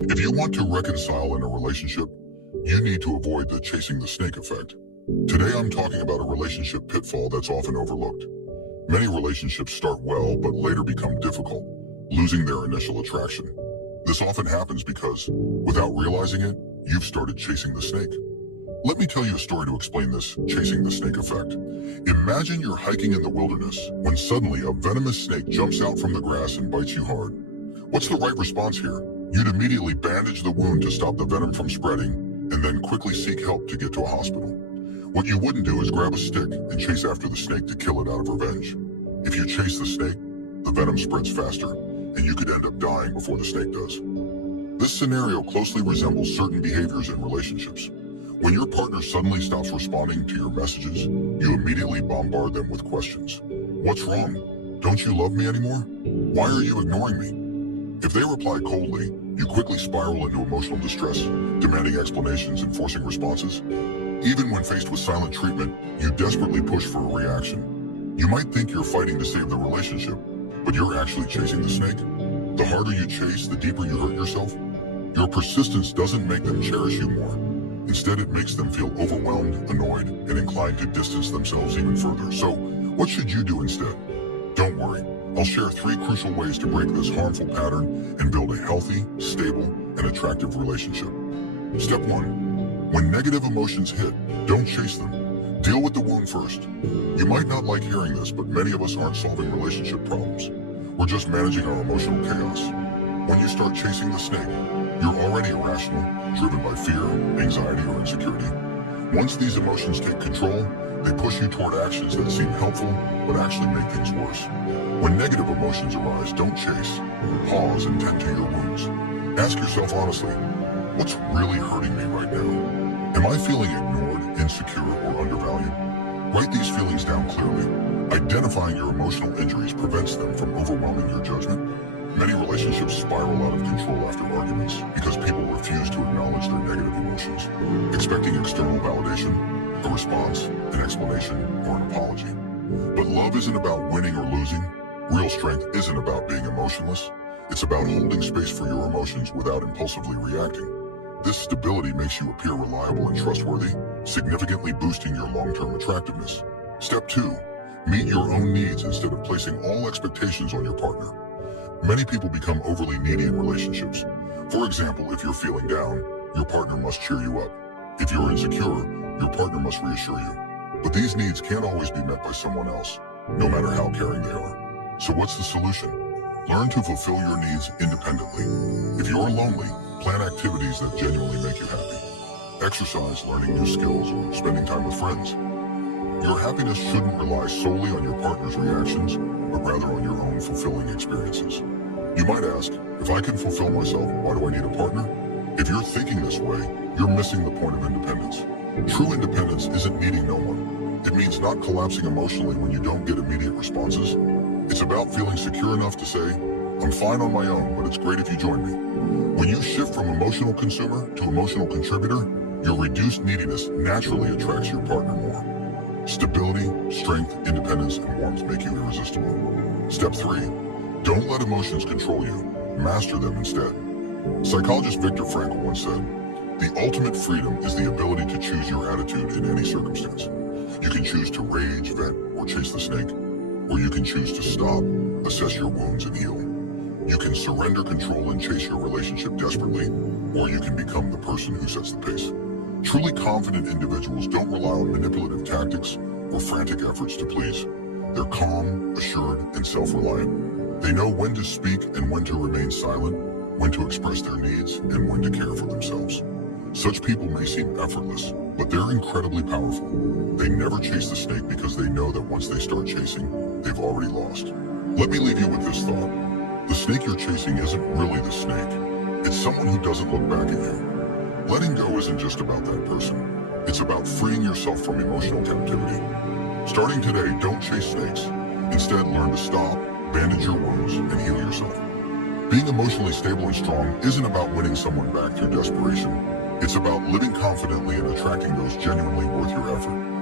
If you want to reconcile in a relationship, you need to avoid the chasing the snake effect. Today I'm talking about a relationship pitfall that's often overlooked. Many relationships start well but later become difficult, losing their initial attraction. This often happens because, without realizing it, you've started chasing the snake. Let me tell you a story to explain this chasing the snake effect. Imagine you're hiking in the wilderness when suddenly a venomous snake jumps out from the grass and bites you hard. What's the right response here? You'd immediately bandage the wound to stop the venom from spreading and then quickly seek help to get to a hospital. What you wouldn't do is grab a stick and chase after the snake to kill it out of revenge. If you chase the snake, the venom spreads faster, and you could end up dying before the snake does. This scenario closely resembles certain behaviors in relationships. When your partner suddenly stops responding to your messages, you immediately bombard them with questions. What's wrong? Don't you love me anymore? Why are you ignoring me? If they reply coldly, you quickly spiral into emotional distress, demanding explanations and forcing responses. Even when faced with silent treatment, you desperately push for a reaction. You might think you're fighting to save the relationship, but you're actually chasing the snake. The harder you chase, the deeper you hurt yourself. Your persistence doesn't make them cherish you more. Instead, it makes them feel overwhelmed, annoyed, and inclined to distance themselves even further. So, what should you do instead? Don't worry. I'll share 3 crucial ways to break this harmful pattern and build a healthy, stable, and attractive relationship. Step 1. When negative emotions hit, don't chase them. Deal with the wound first. You might not like hearing this, but many of us aren't solving relationship problems. We're just managing our emotional chaos. When you start chasing the snake, you're already irrational, driven by fear, anxiety, or insecurity. Once these emotions take control, they push you toward actions that seem helpful, but actually make things worse. When negative emotions arise, don't chase. Pause and tend to your wounds. Ask yourself honestly, what's really hurting me right now? Am I feeling ignored, insecure, or undervalued? Write these feelings down clearly. Identifying your emotional injuries prevents them from overwhelming your judgment. Many relationships spiral out of control after arguments because people refuse to acknowledge their negative emotions, expecting external validation, a response, an explanation, or an apology. But love isn't about winning or losing. Real strength isn't about being emotionless. It's about holding space for your emotions without impulsively reacting. This stability makes you appear reliable and trustworthy, significantly boosting your long-term attractiveness. Step 2. Meet your own needs instead of placing all expectations on your partner. Many people become overly needy in relationships. For example, if you're feeling down, your partner must cheer you up. If you're insecure, your partner must reassure you. But these needs can't always be met by someone else, no matter how caring they are. So what's the solution? Learn to fulfill your needs independently. If you're lonely, plan activities that genuinely make you happy. Exercise, learning new skills, or spending time with friends. Your happiness shouldn't rely solely on your partner's reactions, but rather on your own fulfilling experiences. You might ask, if I can fulfill myself, why do I need a partner? If you're thinking this way, you're missing the point of independence. True independence isn't needing no one. It means not collapsing emotionally when you don't get immediate responses. It's about feeling secure enough to say, I'm fine on my own, but it's great if you join me. When you shift from emotional consumer to emotional contributor, your reduced neediness naturally attracts your partner more. Stability, strength, independence, and warmth make you irresistible. Step 3. Don't let emotions control you. Master them instead. Psychologist Viktor Frankl once said, the ultimate freedom is the ability to choose your attitude in any circumstance. You can choose to rage, vent, or chase the snake. Or you can choose to stop, assess your wounds, and heal. You can surrender control and chase your relationship desperately, or you can become the person who sets the pace. Truly confident individuals don't rely on manipulative tactics or frantic efforts to please. They're calm, assured, and self-reliant. They know when to speak and when to remain silent, when to express their needs, and when to care for themselves. Such people may seem effortless, but they're incredibly powerful. They never chase the snake because they know that once they start chasing, they've already lost. Let me leave you with this thought. The snake you're chasing isn't really the snake. It's someone who doesn't look back at you. Letting go isn't just about that person. It's about freeing yourself from emotional captivity. Starting today, don't chase snakes. Instead, learn to stop, bandage your wounds, and heal yourself. Being emotionally stable and strong isn't about winning someone back through desperation. It's about living confidently and attracting those genuinely worth your effort.